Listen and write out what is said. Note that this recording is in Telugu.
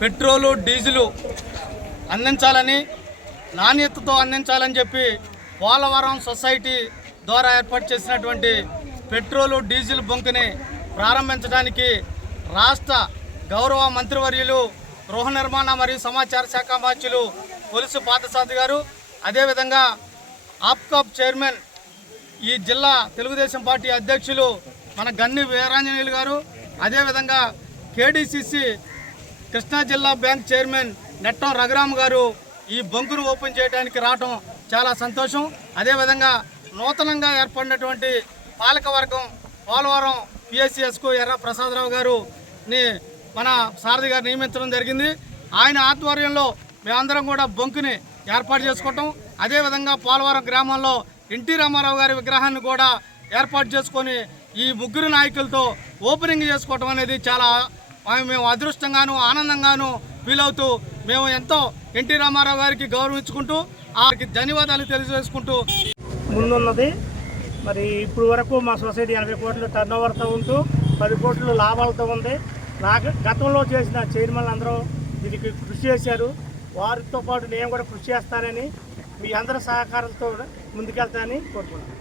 పెట్రోలు డీజిలు అందించాలని నాణ్యతతో అందించాలని చెప్పి పోలవరం సొసైటీ ద్వారా ఏర్పాటు చేసినటువంటి పెట్రోలు డీజిల్ బొంకుని ప్రారంభించడానికి రాష్ట్ర గౌరవ మంత్రివర్యులు గృహ నిర్మాణ మరియు సమాచార శాఖ మంత్రులు పొలుసు పాతసాది గారు అదేవిధంగా ఆప్కాప్ చైర్మన్ ఈ జిల్లా తెలుగుదేశం పార్టీ అధ్యక్షులు మన గన్ని వీరాంజనేయులు గారు అదేవిధంగా కేడీసీసీ కృష్ణా జిల్లా బ్యాంక్ చైర్మన్ నెట్టం రఘురామ్ గారు ఈ బంకును ఓపెన్ చేయడానికి రావటం చాలా సంతోషం. అదేవిధంగా నూతనంగా ఏర్పడినటువంటి పాలకవర్గం పోలవరం పిఎస్సిఎస్కు ఎర్ర ప్రసాదరావు గారు ని మన సారథి గారు నియమించడం జరిగింది. ఆయన ఆధ్వర్యంలో మేమందరం కూడా బొంకుని ఏర్పాటు చేసుకోవటం అదేవిధంగా పోలవరం గ్రామంలో ఎన్టీ రామారావు గారి విగ్రహాన్ని కూడా ఏర్పాటు చేసుకొని ఈ ముగ్గురు నాయకులతో ఓపెనింగ్ చేసుకోవటం అనేది చాలా మేము అదృష్టంగాను ఆనందంగాను ఫీల్ అవుతూ మేము ఎంతో ఎన్టీ రామారావు గారికి గౌరవించుకుంటూ వారికి ధన్యవాదాలు తెలియజేసుకుంటూ ముందున్నది. మరి ఇప్పుడు వరకు మా సొసైటీ ఎనభై కోట్లు టర్న్ ఓవర్తో ఉంటూ పది కోట్లు లాభాలతో ఉంది. నాకు గతంలో చేసిన చైర్మన్లు అందరూ దీనికి కృషి చేశారు. వారితో పాటు నేను కూడా కృషి చేస్తానని మీ అందరి సహకారంతో ముందుకెళ్తానని కోరుకున్నాను